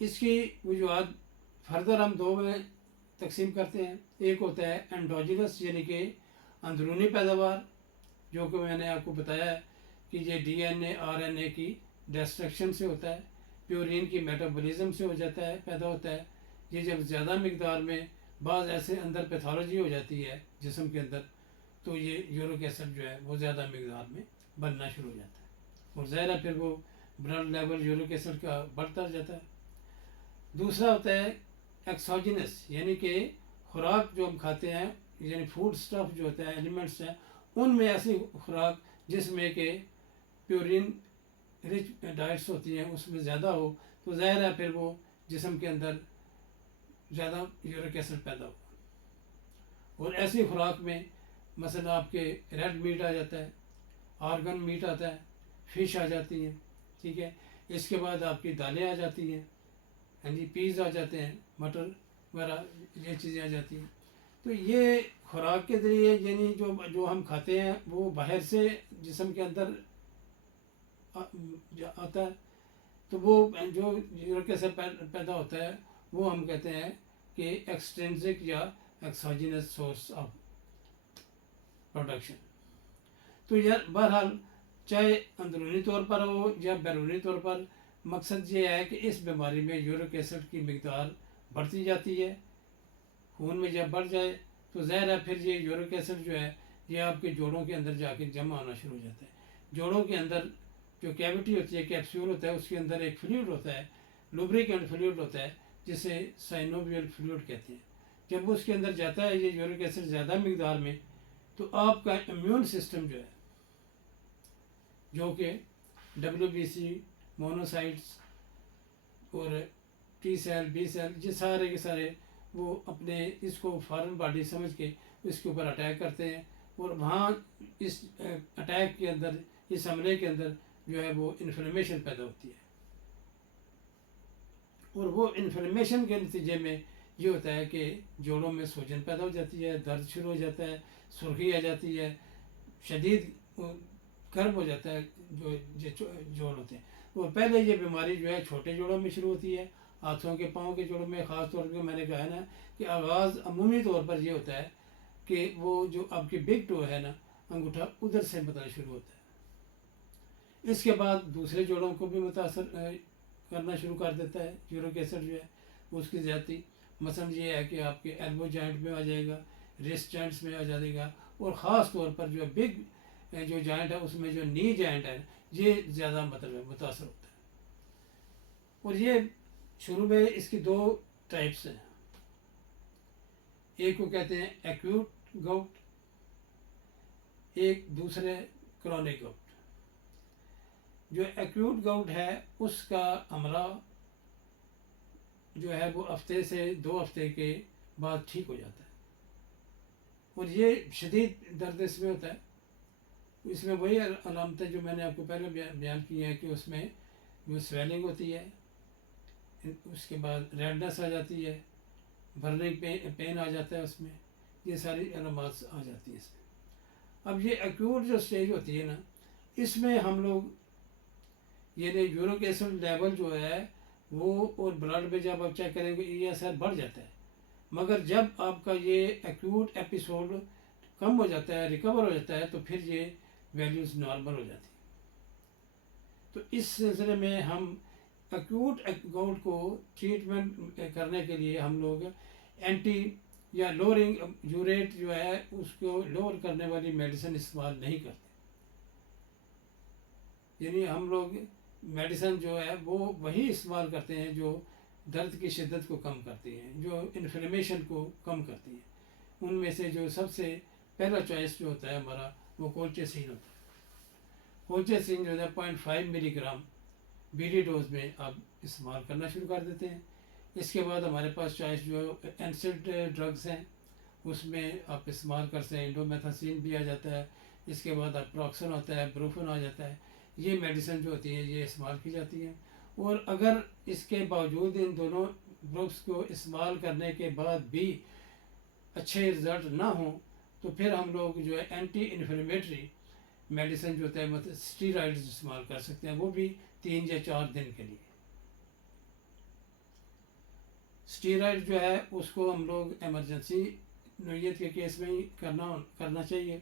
اس کی وجوہات فردر ہم دو میں تقسیم کرتے ہیں. ایک ہوتا ہے انڈوجینس یعنی کہ اندرونی پیداوار، جو کہ میں نے آپ کو بتایا ہے کہ یہ D N A R N A کی ڈسٹرکشن سے ہوتا ہے، پیورین کی میٹابولزم سے ہو جاتا ہے، پیدا ہوتا ہے. یہ جب زیادہ مقدار میں بعض ایسے اندر پیتھولوجی ہو جاتی ہے جسم کے اندر، تو یہ یورک ایسڈ جو ہے وہ زیادہ مقدار میں بننا شروع ہو جاتا ہے، اور ظاہر ہے پھر وہ بلڈ لیول یورک ایسڈ کا بڑھتا جاتا ہے. دوسرا ہوتا ہے ایکسوجینس یعنی کہ خوراک جو ہم کھاتے ہیں، یعنی فوڈ اسٹف جو ہوتا ہے، ایلیمنٹس ہیں، ان میں ایسی خوراک جس میں کہ پیورین رچ ڈائٹس ہوتی ہیں اس میں زیادہ ہو، تو ظاہر ہے پھر وہ جسم کے اندر زیادہ یورک ایسڈ پیدا ہو. اور ایسی خوراک میں مثلا آپ کے ریڈ میٹ آ جاتا ہے، آرگن میٹ آتا ہے، فش آ جاتی ہیں، ٹھیک ہے. اس کے بعد آپ کی دالیں آ جاتی ہیں، ہاں جی، پیز آ جاتے ہیں، مٹر وغیرہ یہ چیزیں آ جاتی ہیں. تو یہ خوراک کے ذریعے یعنی جو ہم کھاتے ہیں وہ باہر سے جسم کے اندر آتا ہے، تو وہ جو یورک ایسڈ پیدا ہوتا ہے وہ ہم کہتے ہیں کہ ایکسٹرنزک یا ایکسوجینس سورس آف پروڈکشن. تو یار بہرحال چاہے اندرونی طور پر ہو یا بیرونی طور پر، مقصد یہ ہے کہ اس بیماری میں یورک ایسڈ کی مقدار بڑھتی جاتی ہے. خون میں جب بڑھ جائے تو ظاہر ہے پھر یہ یورک ایسڈ جو ہے یہ آپ کے جوڑوں کے اندر جا کے جمع ہونا شروع ہو جاتا ہے. جوڑوں کے اندر جو کیوٹی ہوتی ہے، کیپسول ہوتا ہے، اس کے اندر ایک فلوئڈ ہوتا ہے، لوبریکنٹ فلوئڈ ہوتا ہے جسے سائنوویل فلوئڈ کہتے ہیں. جب وہ اس کے اندر جاتا ہے یہ یورک ایسڈ زیادہ مقدار میں، تو آپ کا امیون سسٹم جو ہے، جو کہ ڈبلیو بی سی، مونوسائٹس اور ٹی سیل، بی سیل، یہ سارے کے سارے وہ اپنے اس کو فارن باڈی سمجھ کے اس کے اوپر اٹیک کرتے ہیں، اور وہاں اس اٹیک کے اندر، اس حملے کے اندر جو ہے وہ انفلمیشن پیدا ہوتی ہے. اور وہ انفلمیشن کے نتیجے میں یہ ہوتا ہے کہ جوڑوں میں سوجن پیدا ہو جاتی ہے، درد شروع ہو جاتا ہے، سرخی آ جاتی ہے، شدید گرم ہو جاتا ہے. جو جوڑ ہوتے ہیں وہ پہلے یہ بیماری جو ہے چھوٹے جوڑوں میں شروع ہوتی ہے، ہاتھوں کے پاؤں کے جوڑوں میں خاص طور پہ. میں نے کہا ہے نا کہ آغاز عمومی طور پر یہ ہوتا ہے کہ وہ جو آپ کی بگ ٹو ہے نا، انگوٹھا، ادھر سے بتانا شروع ہوتا ہے. اس کے بعد دوسرے جوڑوں کو بھی متاثر کرنا شروع کر دیتا ہے یورک ایسڈ جو ہے اس کی زیادتی. مثلا یہ ہے کہ آپ کے ایلبو جوائنٹ میں آ جائے گا، ریسٹ جوائنٹس میں آ جائے گا، اور خاص طور پر جو بگ جو جوائنٹ ہے اس میں جو نی جوائنٹ ہے یہ زیادہ مطلب متاثر ہوتا ہے. اور یہ شروع میں اس کی دو ٹائپس ہیں. ایک کو کہتے ہیں ایکیوٹ گاؤٹ، ایک دوسرے کرونک گاؤٹ. جو ایکیوٹ گاؤٹ ہے اس کا حملہ جو ہے وہ ہفتے سے 2 ہفتے کے بعد ٹھیک ہو جاتا ہے، اور یہ شدید درد اس میں ہوتا ہے. اس میں وہی علامتیں جو میں نے آپ کو پہلے بیان کی ہیں کہ اس میں جو سویلنگ ہوتی ہے، اس کے بعد ریڈنس آ جاتی ہے، برننگ پین آ جاتا ہے، اس میں یہ ساری علامات آ جاتی ہیں اس میں. اب یہ ایکیوٹ جو سٹیج ہوتی ہے نا، اس میں ہم لوگ یعنی یورک ایسڈ لیول جو ہے وہ، اور بلڈ میں جب آپ چیک کریں گے یہ اثر بڑھ جاتا ہے. مگر جب آپ کا یہ ایکیوٹ ایپیسوڈ کم ہو جاتا ہے، ریکور ہو جاتا ہے، تو پھر یہ ویلیوز نارمل ہو جاتی ہیں. تو اس سلسلے میں ہم ایکیوٹ گاؤٹ کو ٹریٹمنٹ کرنے کے لیے ہم لوگ اینٹی یا لوورنگ یوریٹ جو ہے اس کو لوور کرنے والی میڈیسن استعمال نہیں کرتے. یعنی ہم لوگ میڈیسن جو ہے وہ وہی استعمال کرتے ہیں جو درد کی شدت کو کم کرتی ہیں، جو انفلیمیشن کو کم کرتی ہیں. ان میں سے جو سب سے پہلا چوائس جو ہوتا ہے ہمارا وہ کولچیسین ہوتا ہے. کولچیسین جو ہے 0.5 ملی گرام بی ڈی ڈوز میں آپ استعمال کرنا شروع کر دیتے ہیں. اس کے بعد ہمارے پاس چوائس جو اینسڈ ڈرگس ہیں اس میں آپ استعمال کر سکتے ہیں. انڈومیتھاسین بھی آ جاتا ہے، اس کے بعد اپروکسن ہوتا ہے، بروفن آ جاتا ہے. یہ میڈیسن جو ہوتی ہیں یہ استعمال کی جاتی ہیں. اور اگر اس کے باوجود ان دونوں ڈرگس کو استعمال کرنے کے بعد بھی اچھے رزلٹ نہ ہوں تو پھر ہم لوگ جو ہے اینٹی انفلیمیٹری میڈیسن جو ہوتا ہے مطلب اسٹیرائڈز استعمال کر سکتے ہیں، وہ بھی 3 یا 4 دن کے لیے. اسٹیرائڈ جو ہے اس کو ہم لوگ ایمرجنسی نوعیت کے کیس میں ہی کرنا چاہیے،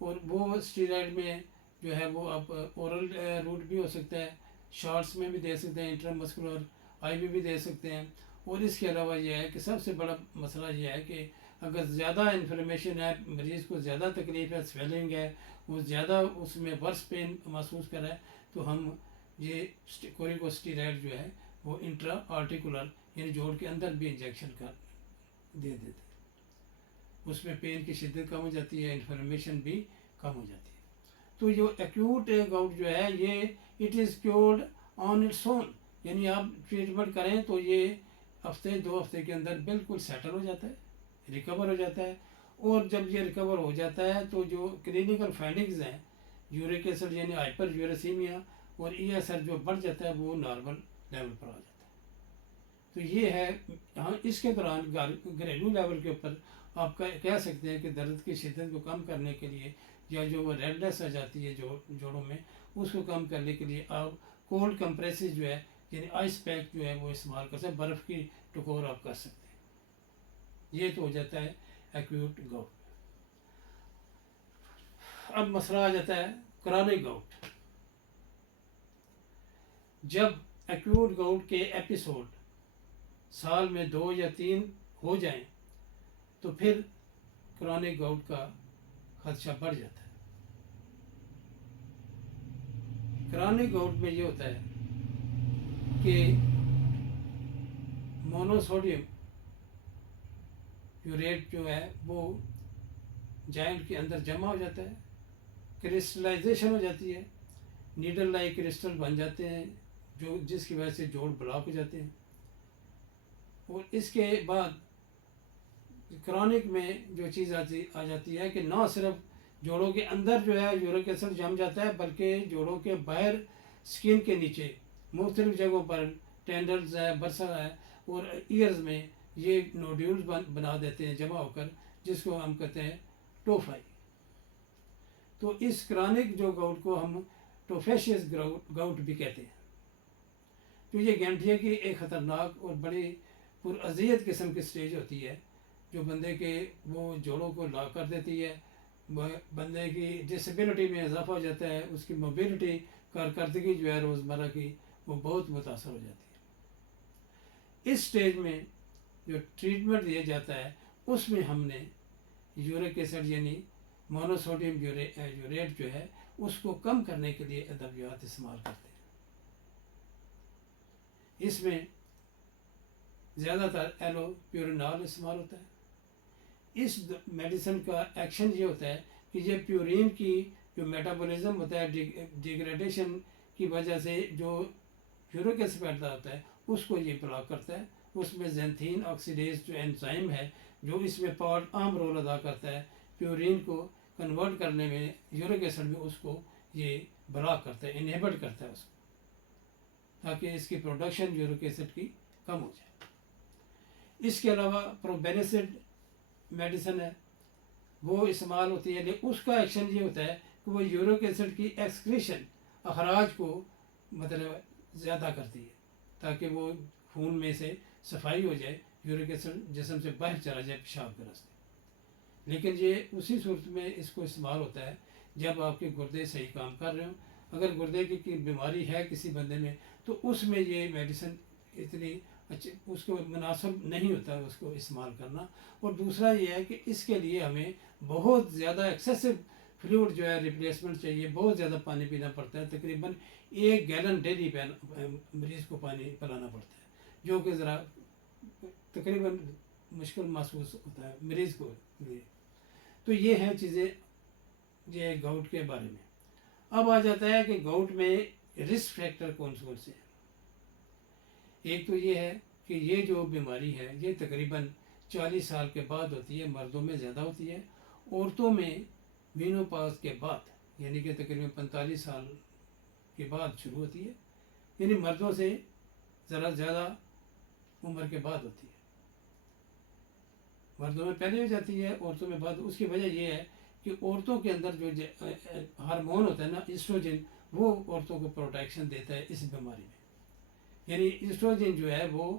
اور وہ اسٹیرائڈ میں جو ہے وہ اب اورل روٹ بھی ہو سکتا ہے، شارٹس میں بھی دے سکتے ہیں، انٹرامسکولر آئی بھی دے سکتے ہیں۔ اور اس کے علاوہ یہ ہے کہ سب سے بڑا مسئلہ یہ ہے کہ اگر زیادہ انفلمیشن ہے، مریض کو زیادہ تکلیف ہے، سویلنگ ہے، وہ زیادہ اس میں ورس پین محسوس کر رہا ہے، تو ہم یہ کورٹیکوسٹیرائڈ جو ہے وہ انٹرا آرٹیکولر یعنی جوڑ کے اندر بھی انجیکشن کر دے دیتے ہیں۔ اس میں پین کی شدت کم ہو جاتی ہے، انفلمیشن بھی کم ہو جاتی ہے۔ تو جو ایکیوٹ گاؤٹ جو ہے یہ it is cured on its own, یعنی آپ ٹریٹمنٹ کریں تو یہ ہفتے 2 ہفتے کے اندر بالکل سیٹل ہو جاتا ہے، ریکور ہو جاتا ہے۔ اور جب یہ ریکور ہو جاتا ہے تو جو کلینکل فائنڈنگز ہیں، یورک ایسڈ یعنی ہائپر یوریسیمیا اور ای ایس آر جو بڑھ جاتا ہے وہ نارمل لیول پر آ جاتا ہے۔ تو یہ ہے ہاں، اس کے دوران گھریلو لیول کے اوپر آپ کہہ سکتے ہیں کہ درد کی شدت کو کم کرنے کے لیے، یا جو وہ ریڈنس آ جاتی ہے جوڑوں میں، اس کو کم کرنے کے لیے آپ کولڈ کمپریسز جو ہے یعنی آئس پیک جو ہے وہ استعمال کر سکتے ہیں، برف کی ٹکور آپ کر سکتے ہیں۔ یہ تو ہو جاتا ہے ایکیوٹ گاؤٹ۔ اب مسئلہ آ جاتا ہے کرونک گاؤٹ۔ جب ایکیوٹ گاؤٹ کے ایپیسوڈ سال میں 2 یا 3 ہو جائیں تو پھر کرونک گاؤٹ کا خدشہ بڑھ جاتا ہے۔ کرونک گاؤٹ میں یہ ہوتا ہے کہ مونوسوڈیم یوریٹ جو ہے وہ جائنٹ کے اندر جمع ہو جاتا ہے، کرسٹلائزیشن ہو جاتی ہے، نیڈل لائک کرسٹل بن جاتے ہیں جس کی وجہ سے جوڑ بلاک ہو جاتے ہیں۔ اور اس کے بعد کرونک میں جو چیز آ جاتی ہے کہ نہ صرف جوڑوں کے اندر جو ہے یورک ایسڈ جم جاتا ہے، بلکہ جوڑوں کے باہر سکن کے نیچے مختلف جگہوں پر ٹینڈلز ہے، برسا ہے اور ایئرز میں یہ نوڈیولز بنا دیتے ہیں جمع ہو کر، جس کو ہم کہتے ہیں ٹوفائی۔ تو اس کرونک جو گاؤٹ کو ہم ٹوفیشیس گاؤٹ بھی کہتے ہیں۔ تو یہ گینٹھیا کی ایک خطرناک اور بڑی پراذیت قسم کی سٹیج ہوتی ہے، جو بندے کے وہ جوڑوں کو لاک کر دیتی ہے، بندے کی ڈسیبلٹی میں اضافہ ہو جاتا ہے، اس کی موبلٹی کارکردگی جو ہے روزمرہ کی وہ بہت متاثر ہو جاتی ہے۔ اس سٹیج میں جو ٹریٹمنٹ دیا جاتا ہے اس میں ہم نے یورک ایسڈ یعنی مونوسوڈیم یوریٹ جو ہے اس کو کم کرنے کے لیے ادویات استعمال کرتے ہیں۔ اس میں زیادہ تر ایلو پیورینال استعمال ہوتا ہے۔ اس میڈیسن کا ایکشن یہ ہوتا ہے کہ یہ پیورین کی جو میٹابولزم ہوتا ہے، ڈیگریڈیشن کی وجہ سے جو یورک ایسڈ پیدا ہوتا ہے اس کو یہ بلاک کرتا ہے۔ اس میں زینتھین آکسیڈیز جو انزائم ہے جو اس میں اہم رول ادا کرتا ہے پیورین کو کنورٹ کرنے میں، یورک ایسڈ میں، اس کو یہ بلاک کرتا ہے، انہیبٹ کرتا ہے اس کو، تاکہ اس کی پروڈکشن یورک ایسڈ کی کم ہو جائے۔ اس کے علاوہ پروبینسڈ میڈیسن ہے، وہ استعمال ہوتی ہے، لیکن اس کا ایکشن یہ ہوتا ہے کہ وہ یورک ایسڈ کی ایکسکریشن، اخراج کو مطلب زیادہ کرتی ہے، تاکہ وہ خون میں سے صفائی ہو جائے، یورک ایسڈ جسم سے باہر چلا جائے پیشاب کے راستے۔ لیکن یہ اسی صورت میں اس کو استعمال ہوتا ہے جب آپ کے گردے صحیح کام کر رہے ہوں۔ اگر گردے کی بیماری ہے کسی بندے میں تو اس میں یہ میڈیسن اتنی اچھی اس کو مناسب نہیں ہوتا اس کو استعمال کرنا۔ اور دوسرا یہ ہے کہ اس کے لیے ہمیں بہت زیادہ ایکسیسو فلوئڈ جو ہے ریپلیسمنٹ چاہیے، بہت زیادہ پانی پینا پڑتا ہے، تقریباً 1 گیلن ڈیلی مریض کو پانی پلانا پڑتا ہے، جو کہ ذرا تقریباً مشکل محسوس ہوتا ہے مریض کو لیے۔ تو یہ ہیں چیزیں یہ گاؤٹ کے بارے میں۔ اب آ جاتا ہے کہ گاؤٹ میں رسک فیکٹر کون سے ہیں۔ ایک تو یہ ہے کہ یہ جو بیماری ہے یہ تقریباً 40 سال کے بعد ہوتی ہے، مردوں میں زیادہ ہوتی ہے، عورتوں میں مینوپاز کے بعد یعنی کہ تقریباً 45 سال کے بعد شروع ہوتی ہے، یعنی مردوں سے ذرا زیادہ عمر کے بعد ہوتی ہے۔ مردوں میں پہلے ہو جاتی ہے، عورتوں میں بعد۔ اس کی وجہ یہ ہے کہ عورتوں کے اندر جو ہارمون ہوتا ہے نا ایسٹروجن، وہ عورتوں کو پروٹیکشن دیتا ہے اس بیماری میں۔ یعنی ایسٹروجن جو ہے وہ